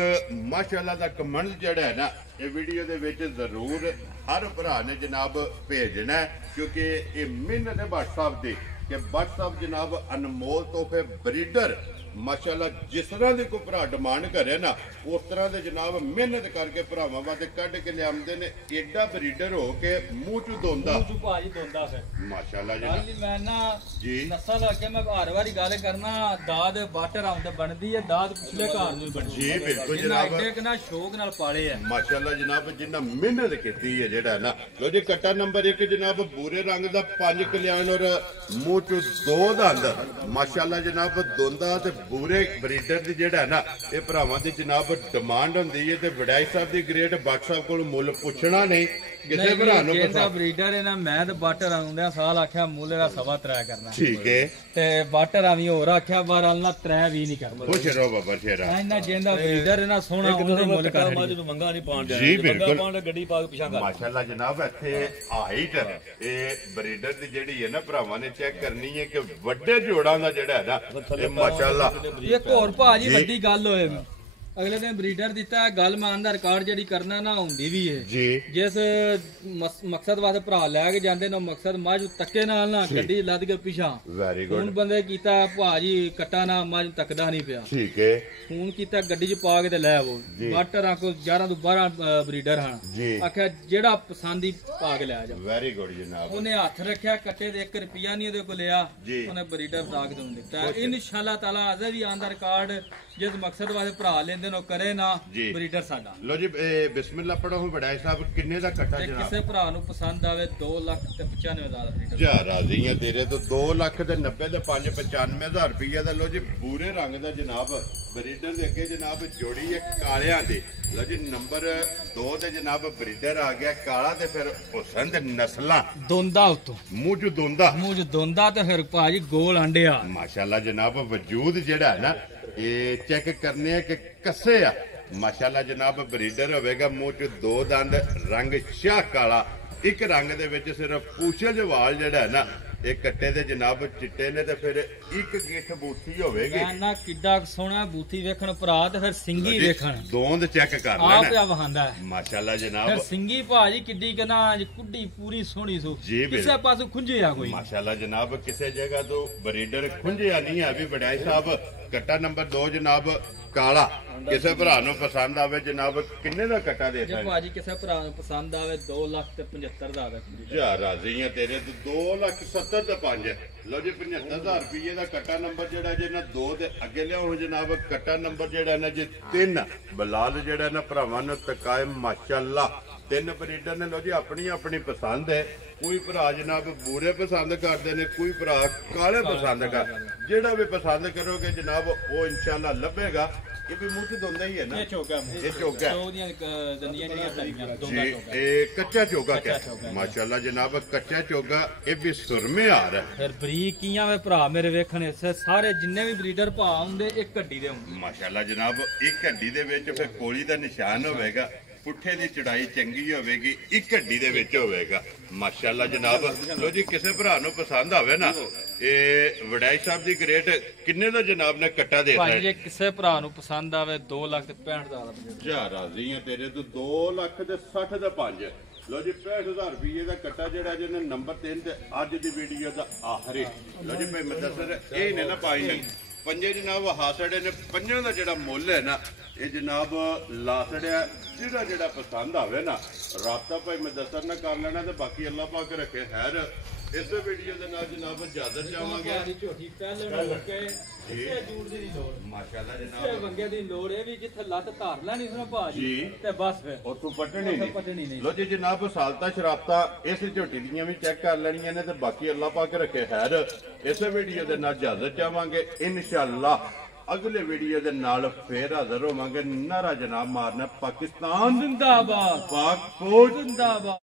ਮਾਸ਼ਾਅੱਲਾ ਦਾ ਕਮੈਂਟ ਜਿਹੜਾ ਹੈ ਨਾ ਇਹ ਵੀਡੀਓ ਦੇ ਵਿੱਚ ਜ਼ਰੂਰ ਹਰ ਭਰਾ ਨੇ ਜਨਾਬ ਭੇਜਣਾ ਕਿਉਂਕਿ ਇਹ ਮਿਹਨਤ ਹੈ WhatsApp ਦੀ ਕਿ WhatsApp ਜਨਾਬ ਅਨਮੋਲ ਤੋਹਫੇ ਬਰੀਡਰ ਮਾਸ਼ਾਅੱਲਾ ਜਿਸ ਤਰ੍ਹਾਂ ਦੀ ਕੋਈ ਭਰਾ ਡਿਮਾਂਡ ਕਰੇ ਨਾ ਉਸ ਤਰ੍ਹਾਂ ਦੇ ਜਨਾਬ ਮਿਹਨਤ ਕਰਕੇ ਭਰਾਵਾਂ ਵਾਸਤੇ ਕੱਢ ਕੇ ਲਿਆਉਂਦੇ ਨੇ। ਏਡਾ ਬਰੀਡਰ ਹੋ ਕੇ ਮੂੰਹ ਚ ਦੋਂਦਾ ਭਾਜੀ ਦੋਂਦਾ ਫਿਰ ਮਾਸ਼ਾਅੱਲਾ ਜੀ ਮੈਂ ਨਾ ਜੀ ਨਸਲ ਅੱਗੇ ਮੈਂ ਹਰ ਵਾਰੀ ਗੱਲ ਕਰਨਾ ਦਾਦ ਬਾਟਰ ਆਉਂਦਾ ਬਣਦੀ ਹੈ ਦਾਦ ਪਿਛਲੇ ਘਰ ਨੂੰ ਬਣਦੀ ਜੀ ਬਿਲਕੁਲ ਜਨਾਬ ਇੱਕ ਨਾ ਸ਼ੌਕ ਨਾਲ ਪਾਲੇ ਆ ਮਾਸ਼ਾਅੱਲਾ ਜਨਾਬ ਜਿੰਨਾ ਮਿਹਨਤ ਕੀਤੀ ਹੈ ਜਿਹੜਾ ਨਾ ਲੋ ਜੀ ਕੱਟਾ ਨੰਬਰ 1 ਜਨਾਬ ਬੂਰੇ ਰੰਗ ਦਾ 5 ਕਲਿਆਣ ਔਰ ਮੂੰਹ ਚ 2 ਦੰਦ ਮਾਸ਼ਾਅੱਲਾ ਜਨਾਬ ਦੋਂਦਾ ਤੇ ਪੂਰੇ ਬਰੀਡਰ ਦੀ ਜਿਹੜਾ ਨਾ ਇਹ ਭਰਾਵਾਂ ਦੀ ਜਨਾਬ ਡਿਮਾਂਡ ਹੁੰਦੀ ਹੈ ਤੇ ਵਡਾਈ ਸਾਹਿਬ ਦੀ ਗ੍ਰੇਟ WhatsApp ਕੋਲ ਮੁੱਲ ਪੁੱਛਣਾ ਨਹੀਂ ਕਿਸੇ ਭਰਾ ਨੂੰ ਪਸੰਦ ਬਰੀਡਰ ਹੈ ਨਾ ਮੈਂ ਤੇ ਬਾਟਰ ਆਉਂਦਿਆਂ ਸਾਲ ਆਖਿਆ ਮੁੱਲ ਦਾ 3.5 ਕਰਨਾ ਠੀਕ ਹੈ ਤੇ ਬਾਟਰ ਆਵੀਂ ਹੋਰ ਆਖਿਆ ਬਾਹਰ ਨਾ 3 ਵੀ ਨਹੀਂ ਕਰਨਾ ਖੁਸ਼ ਰਹੋ ਬਾਬਾ ਸ਼ੇਰਾ ਇਹਨਾਂ ਜਿੰਦਾ ਬਰੀਡਰ ਹੈ ਨਾ ਸੋਹਣਾ ਉਹਦੇ ਮੁੱਲ ਕਰ ਨੂੰ ਮੰਗਾ ਨਹੀਂ ਪਾਉਣ ਜਾਣਾ ਜੀ ਬਿਲਕੁਲ ਪਾਉਣ ਗੱਡੀ ਪਾ ਕੇ ਪਿਛਾ ਕਰ ਮਾਸ਼ਾਅੱਲਾ ਜਨਾਬ ਇੱਥੇ ਹਾਈਟ ਇਹ ਬਰੀਡਰ ਦੀ ਜਿਹੜੀ ਹੈ ਨਾ ਭਰਾਵਾਂ ਨੇ ਚੈੱਕ ਕਰਨੀ ਹੈ ਕਿ ਵੱਡੇ ਜੋੜਾਂ ਦਾ ਜਿਹੜਾ ਹੈ ਨਾ ਇਹ ਮਾਸ਼ਾਅੱਲਾ ਇੱਕ ਹੋਰ ਭਾਜੀ ਵੱਡੀ ਗੱਲ ਹੋਏ ਅਗਲੇ ਦਿਨ ਬਰੀਡਰ ਦਿੱਤਾ ਗੱਲ ਮਾਨ ਦਾ ਰਿਕਾਰਡ ਜਿਹੜੀ ਕਰਨਾ ਨਾ ਹੁੰਦੀ ਵੀ ਹੈ ਜੀ ਜਿਸ ਮਕਸਦ ਵਾਸਤੇ ਭਰਾ ਲੈ ਕੇ ਜਾਂਦੇ ਨੇ ਮਕਸਦ ਮੱਝ ਤੱਕੇ ਨਾਲ ਨਾ ਗੱਡੀ ਲੱਦ ਕੇ ਪਿਛਾ ਵੈਰੀ ਹੁਣ ਗੁੱਡ ਬੰਦੇ ਕੀਤਾ ਭਾਜੀ ਕੱਟਾ ਨਾ ਮੱਝ ਤੱਕਦਾ ਨਹੀਂ ਪਿਆ ਠੀਕ ਹੈ ਫੋਨ ਕੀਤਾ ਗੱਡੀ 'ਚ ਪਾ ਕੇ ਤੇ ਲੈ ਆਵੋ ਬਾਟਰਾਂ ਕੋ 11 ਤੋਂ 12 ਬਰੀਡਰ ਹਨ ਜੀ ਆਖਿਆ ਜਿਹੜਾ ਪਸੰਦ ਹੀ ਪਾ ਕੇ ਲਿਆ ਜਾ ਵੈਰੀ ਗੁੱਡ ਜਨਾਬ ਉਹਨੇ ਹੱਥ ਰੱਖਿਆ ਕੱਟੇ ਦੇ 1 ਰੁਪਿਆ ਨਹੀਂ ਉਹਦੇ ਕੋਲ ਲਿਆ ਉਹਨੇ ਬਰੀਡਰ ਬਣਾ ਕੇ ਤੁਹਾਨੂੰ ਦਿੱਤਾ ਇਨਸ਼ਾਅੱਲਾ ਤਾਲਾ ਅਜੇ ਵੀ ਆਂਦਾ ਰਿਕਾਰਡ ਜਿਸ ਮਕਸਦ ਵਾਸਤੇ ਭਰਾ ਲੈਂਦੇ ਨੇ ਕਰੇ ਨਾ ਬਰੀਡਰ ਸਾਡਾ ਲੋ ਜੀ ਬਿਸਮਿਲ੍ਲਾ ਪੜੋ ਵਡਾਈ ਸਾਹਿਬ ਕਿੰਨੇ ਦਾ ਕੱਟਾ ਜਨਾਬ ਕਿਸੇ ਭਰਾ ਨੂੰ ਪਸੰਦ ਆਵੇ 2,95,000 ਬਰੀਡਰ ਜਾ ਰਾਜ਼ੀਆਂ ਤੇਰੇ ਤੋਂ 2,90,000 ਤੇ 5,95,000 ਰੁਪਈਆ ਦਾ ਲੋ ਜੀ ਪੂਰੇ ਰੰਗ ਦਾ ਜਨਾਬ ਬਰੀਡਰ ਦੇ ਅੱਗੇ ਜਨਾਬ ਜੋੜੀ ਹੈ ਕਾਲਿਆਂ ਦੇ ਲੋ ਜੀ ਨੰਬਰ 2 ਤੇ ਜਨਾਬ ਬਰੀਡਰ ਆ ਗਿਆ ਕਾਲਾ ਤੇ ਫਿਰ ਹੁਸਨ ਦੇ ਨਸਲਾਂ ਦੋਂਦਾ ਉਤੋਂ ਮੂੰਹ ਚ ਦੋਂਦਾ ਤੇ ਫਿਰ ਭਾਜੀ ਗੋਲ ਆਂਡਿਆ ਮਾਸ਼ਾਅੱਲਾ ਜਨਾਬ ਵਜੂਦ ਜਿਹੜਾ ਹੈ ਨਾ ਇਹ ਚੈੱਕ ਕਰਨੇ ਆ ਕਿ ਕੱਸੇ ਆ ਮਾਸ਼ਾਅੱਲਾ ਜਨਾਬ ਬਰੀਡਰ ਹੋਵੇਗਾ ਮੂੰਹ ਚ 2 ਦੰਦ ਰੰਗ ਸ਼ਾਹ ਕਾਲਾ ਇੱਕ ਰੰਗ ਦੇ ਵਿੱਚ ਸਿਰਫ ਪੂਛਲ ਵਾਲ ਜਿਹੜਾ ਹੈ ਨਾ ਇਹ ਕੱਟੇ ਦੇ ਜਨਾਬ ਚਿੱਟੇ ਨੇ ਤੇ ਫਿਰ ਇੱਕ ਗਿੱਠ ਬੂਥੀ ਹੋਵੇਗੀ ਨਾ ਕਿੱਡਾ ਸੋਹਣਾ ਬੂਥੀ ਵੇਖਣ ਭਰਾ ਤੇ ਫਿਰ ਸਿੰਗੀ ਵੇਖਣ ਦੋਂਦ ਚੈੱਕ ਕਰ ਲੈਣਾ ਆਪ ਆ ਵਹਾਂਦਾ ਮਾਸ਼ਾਅੱਲਾ ਜਨਾਬ ਫਿਰ ਸਿੰਗੀ ਭਾਜੀ ਕਿੱਡੀ ਕਨਾ ਕੁੱਡੀ ਪੂਰੀ ਸੋਹਣੀ ਸੋ ਕਿਸੇ ਪਾਸੋਂ ਖੁੰਝਿਆ ਕੋਈ ਮਾਸ਼ਾਅੱਲਾ ਜਨਾਬ ਕਿਸੇ ਜਗ੍ਹਾ ਤੋਂ ਬਰੀਡਰ ਖੁੰਝਿਆ ਨਹੀਂ ਹੈ ਵੀ ਵਡਾਈ ਸਾਹਿਬ ਕੱਟਾ ਨੰਬਰ 2 ਜਨਾਬ ਕਾਲਾ ਕਿਸੇ ਭਰਾ ਨੂੰ ਪਸੰਦ ਆਵੇ ਜਨਾਬ ਕਿੰਨੇ ਦਾ ਕੱਟਾ ਦੇ ਜੇ ਭਾਜੀ ਕਿਸੇ ਭਰਾ ਨੂੰ ਪਸੰਦ ਆਵੇ 2,75,000 ਦਾ ਜਾ ਰਾਜ਼ੀਆਂ ਤੇਰੇ ਤੋਂ 2,70,000 ਤੇ 5 ਲੋ ਜੀ 75,000 ਰੁਪਏ ਦਾ ਕੱਟਾ ਨੰਬਰ ਜਿਹੜਾ ਜੇ ਨਾ 2 ਦੇ ਅੱਗੇ ਲਿਆਓ ਜਨਾਬ ਕੱਟਾ ਨੰਬਰ ਜਿਹੜਾ ਨਾ ਜੇ 3 ਬਲਾਲ ਜਿਹੜਾ ਨਾ ਭਰਾਵਾਂ ਨੂੰ ਤਕਾਏ ਮਾਸ਼ਾਅੱਲਾ 3 ਬਰੀਡਰ ਨੇ ਲੋ ਜੀ ਆਪਣੀ ਆਪਣੀ ਪਸੰਦ ਹੈ ਕੋਈ ਭਰਾ ਜਨਾਬ ਬੂਰੇ ਪਸੰਦ ਕਰਦੇ ਨੇ ਕੋਈ ਭਰਾ ਕਾਲੇ ਪਸੰਦ ਕਰ ਜਿਹੜਾ ਵੀ ਪਸੰਦ ਕਰੋਗੇ ਜਨਾਬ ਉਹ ਇਨਸ਼ਾਅੱਲਾ ਲੱਭੇਗਾ ਇਹ ਵੀ ਮੂੰਹ ਤੇ ਦੋਂਦਾ ਹੀ ਹੈ ਨਾ ਇਹ ਚੋਗਾ ਦੀਆਂ ਦੰਦੀਆਂ ਜਿਹੜੀਆਂ ਟਾਈਆਂ ਜੀ ਇਹ ਕੱਚਾ ਚੋਗਾ ਕਿਆ ਮਾਸ਼ਾਅੱਲਾ ਜਨਾਬ ਕੱਚਾ ਚੋਗਾ ਇਹ ਵੀ ਸੁਰਮਿਆਰ ਹੈ ਫਿਰ ਬਰੀਕੀਆਂ ਵੇ ਭਰਾ ਮੇਰੇ ਵੇਖਣ ਇਸੇ ਸਾਰੇ ਜਿੰਨੇ ਵੀ ਬਰੀਡਰ ਭਾ ਹੁੰਦੇ ਇੱਕ ਹੱਡੀ ਦੇ ਹੁੰਦੇ ਮਾਸ਼ਾਅੱਲਾ ਜਨਾਬ ਇੱਕ ਹੱਡੀ ਦੇ ਵਿੱਚ ਫਿਰ ਕੋਲੀ ਦਾ ਨਿਸ਼ਾਨ ਹੋਵੇਗਾ ਪੁੱਠੇ ਦੀ ਚੜਾਈ ਚੰਗੀ ਹੋਵੇਗੀ, ਇੱਕ ਹੱਡੀ ਦੇ ਵਿੱਚ ਹੋਵੇਗਾ। ਮਾਸ਼ਾਅੱਲਾ ਜਨਾਬ। ਲੋ ਜੀ, ਕਿਸੇ ਭਰਾ ਨੂੰ ਪਸੰਦ ਆਵੇ ਨਾ, ਇਹ ਵਡਾਈ ਸਾਹਿਬ ਦੀ ਗ੍ਰੇਟ ਕਿੰਨੇ ਦਾ ਜਨਾਬ ਨੇ ਕੱਟਾ ਦੇ ਦਿੱਤਾ? ਭਾਈ ਜੇ ਕਿਸੇ ਭਰਾ ਨੂੰ ਪਸੰਦ ਆਵੇ 2,65,000 ਦਾ ਜਾ ਰਾਜ਼ੀ ਆ ਤੇਰੇ ਤੋਂ 2,60,000 ਦਾ 5। ਲੋ ਜੀ 65,000 ਰੁਪਏ ਦਾ ਕੱਟਾ ਜਿਹੜਾ ਜਿਹਨੇ ਨੰਬਰ 3 ਤੇ ਅੱਜ ਦੀ ਵੀਡੀਓ ਦਾ ਆਖਰੀ। ਲੋ ਜੀ ਭਾਈ ਮੁਦੱਸਰ ਇਹ ਨੇ ਨਾ ਪਾਈ ਨੇ ਪੰਜੇ ਜਨਾਬ ਹਾਸੜੇ ਨੇ, ਪੰਜਾਂ ਦਾ ਜਿਹੜਾ ਮੁੱਲ ਹੈ ਨਾ ਇਹ ਜਨਾਬ ਲਾ ਛੜਿਆ। ਜਿਹੜਾ ਪਸੰਦ ਆਵੇ ਨਾ ਰਾਬਤਾ ਭਾਈ ਮੁਦੱਸਰ ਨਾਲ ਕਰ ਲੈਣਾ, ਤੇ ਬਾਕੀ ਅੱਲਾਹ ਪਾਕ ਰੱਖੇ ਖੈਰ। ਇਸੇ ਵੀਡੀਓ ਦੇ ਨਾਲ ਜਨਾਬ ਇਜਾਜ਼ਤ ਚਾਹਾਂਗੇ। ਝੋਟੀ ਪਹਿਲੇ ਨੂੰ ਲੱਗੇ ਕਿਸੇ ਜੂੜ ਦੀ ਨਹੀਂ ਲੋੜ। ਮਾਸ਼ਾਅੱਲਾ ਕਿਸੇ ਜਨਾਬ ਵੰਗੇ ਦੀ ਲੋੜ ਇਹ ਵੀ ਜਿੱਥੇ ਲੱਤ ਧਾਰ ਲੈਣੀ ਸੁਣਾ ਭਾਜੀ ਤੇ ਬਸ ਫਿਰ ਉੱਥੋਂ ਪਟਣੀ ਪਟਣੀ ਨਹੀਂ। ਲੋ ਜੀ ਜਨਾਬ ਸਾਲਤਾ ਸ਼ਰਾਬਤਾ ਇਸ ਝੋਟੀ ਦੀਆਂ ਵੀ ਚੈੱਕ ਕਰ ਲੈਣੀਆਂ ਨੇ, ਤੇ ਬਾਕੀ ਅੱਲਾਹ ਪਾਕ ਰੱਖੇ ਖੈਰ। ਇਸੇ ਵੀਡੀਓ ਦੇ ਨਾਲ ਇਜਾਜ਼ਤ ਚਾਹਾਂਗੇ। ਇਨਸ਼ਾਅੱਲਾ ਅਗਲੇ ਵੀਡੀਓ ਦੇ ਨਾਲ ਫੇਰ ਹਾਜ਼ਰ ਹੋਵਾਂਗੇ। ਨਾਰਾ ਜਨਾਬ ਮਾਰਨਾ ਪਾਕਿਸਤਾਨ ਜ਼ਿੰਦਾਬਾਦ, ਪਾਕ ਫੌਜ ਜ਼ਿੰਦਾਬਾਦ।